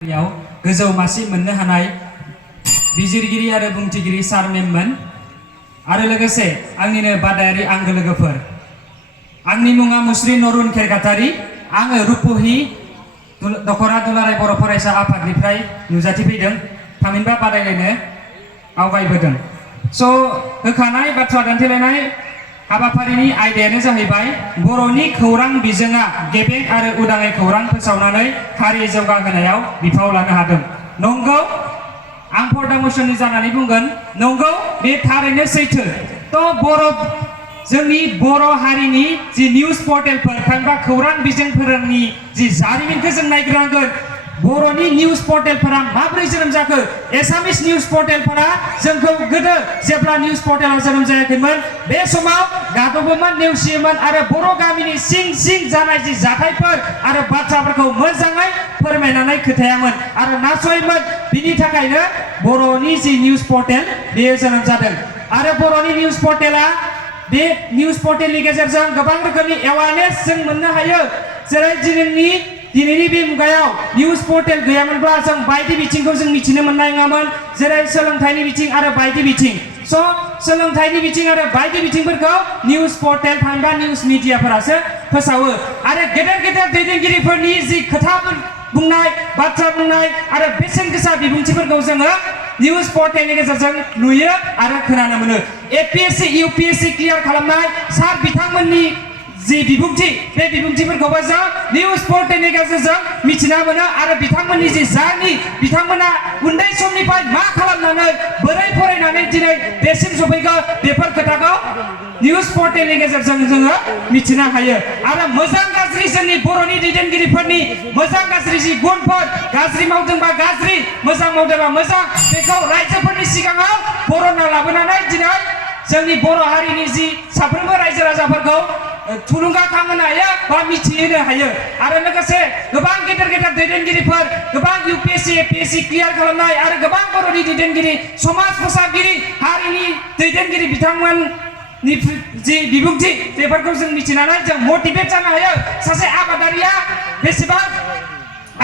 गोजौ मासि मोननो हानाय बिजिरगिरि आरो बुंथिगिरि सार मेममोन आरो लोगोसे आंनिनो बादायारि आंगो लोगोफोर आंनि मुङा मुस्रि नरुन खेरगातारि आङो रुपहि दखरा दुलाराय बर' फरायसा आफादनिफ्राय नुजाथिफैदों थामहिनबा बादायलायनो आवगायबोदों स' होखानाय बाथ्रा दान्थेलायनाय हाबाफारिनि आयदायानो जाहैबाय बर'नि खौरां बिजोङा गेबें आरो उदाङै खौरां फोसावनानै हारि जौगाहोनायाव बिफाव लानो हादों। नंगौ आं पर्दा मोसोननि जानानै बुंगोन नंगौ बे थारैनो सैथो जोंनि बर' हारिनि जि निउज पर्टेलफोर थामहिनबा खौरां बिजोंफोरनि जि जारिमिनखौ जों नायग्रोनांगोन बर'नि निउज पर्टेलफोरा माबोरै जोनोम जाखो एसामिस निउज पर्टेलफोरा जोंखौ गोदो जेब्ला निउज पर्टेला जोनोम जायाखैमोन बे समाव गादबोमोन नेवसियोमोन आरो बर' गामिनि सिं सिं जानाय जि जाथायफोर आरो बाथ्राफोरखौ मोजाङै फोरमायनानै खोथायामोन आरो नासयोमोन बिनि थाखायनो बर'नि जि निउज पर्टेल बेयो जोनोम जादों आरो बर'नि निउज पर्टेला बे निउज पर्टेलनि गेजेरजों गोबां रोखोमनि एवारनेस जों मोननो हायो जेरै दिनैनि बे मुगायाव निउज पर्टेल गैयामोनब्ला जों बायदि बिथिंखौ जों मिथिनो मोननाय नङामोन जेरै सोलोंथाइनि बिथिं आरो बायदि बिथिं सोलोंथाइनि बिथिं आरो बायदि बिथिंफोरखौ निउज पर्टेल थामहिनबा निउज मिडियाफोरासो फोसावो आरो गेदेर गेदेर दैदेनगिरिफोरनि जि खोथा बुंनाय बाथ्रा बुंनाय आरो बेसेन गोसा बिबुंथिफोरखौ जोङो निउज पर्टेलनि गेजेरजों नुयो आरो खोनानो मोनो एपीएससी यूपीएससी क्लियार खालामनाय सार बिथांमोननि जि बिबुंथि बे बिबुंथिफोरखौबो जों निउज पर्टेलनि गेजेरजों मिथिना मोनो आरो बिथांमोननि जि जारनि बिथांमोना उन्दै समनिफ्राय मा खालामनानै बोरै फरायनानै दिनै बेसिम सफैगौ बेफोर खोथाखौ निउज पर्टेलनि गेजेरजों जोङो मिथिनो हायो आरो मोजां गाज्रि जोंनि बर'नि दैदेनगिरिफोरनि मोजां गाज्रि जि गुनफोर गाज्रि मावदोंबा गाज्रि मोजां मावदोंबा मोजां बेखौ रायजोफोरनि सिगाङाव बरनना लाबोनानै दिनै जोंनि बर' हारिनि जि साफ्रोमबो रायजो राजाफोरखौ थुलुंगाखांहोनो हायो बा मिथिहोनो हायो आरो लोगोसे गोबां गेदेर गेदेर दैदेनगिरिफोर गोबां यूपीएससी एपीएससी क्लियार खालामनाय आरो गोबां बर'नि दैदेनगिरि समाज फोसाबगिरि हारिनि दैदेनगिरि बिथांमोननि जि बिबुंथि बेफोरखौ जों मिथिनानै जों मटिभेट जानो हायो सासे आबादारिया बेसेबां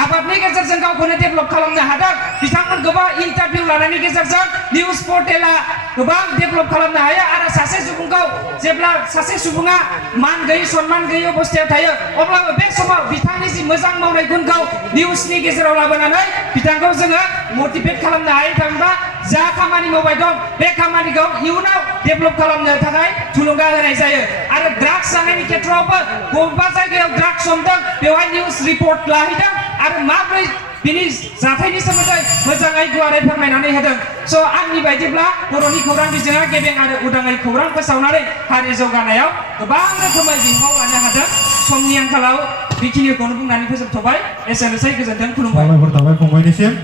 आबादनि गेजेरजों गावखौनो डेभेलप खालामनो हादों बिथांमोन गोबां इन्टारभिउ लानायनि गेजेरजों निउज पर्टेला गोबां डेभेलप खालामनो हायो आरो सासे सुबुंखौ जेब्ला सासे सुबुङा मान गैयै सन्मान गैयै अबस्थायाव थायो अब्लाबो बे समाव बिथांनि जि मोजां मावनाय गुनखौ निउजनि गेजेराव लाबोनानै बिथांखौ जोङो मटिभेट खालामनो हायो थामहिनबा जा खामानि मावबाय दं बे खामानिखौ इयुनाव डेभेलप खालामनो थाखाय थुलुंगा होनाय जायो आरो ड्राग्स जानायनि खेथ्रआवबो बबेबा जायगायाव ड्राग्स हमदों बेवहाय निउज रिपर्ट लाहैदों आरो माबोरै बिनि जाथायनि सोमोन्दै मोजाङै गुवारै फोरमायनानै होदों स' आंनि बायदिब्ला बर'नि खौरां बिजोङा गेबें आरो उदाङै खौरां फोसावनानै हारि जौगानायाव गोबां रोखोमै बिफाव लानो हादों समनि आंखालाव बेखिनिखौनो बुंनानै फोजोबथ'बाय एसेनोसै गोजोन्थों खुलुमबाय।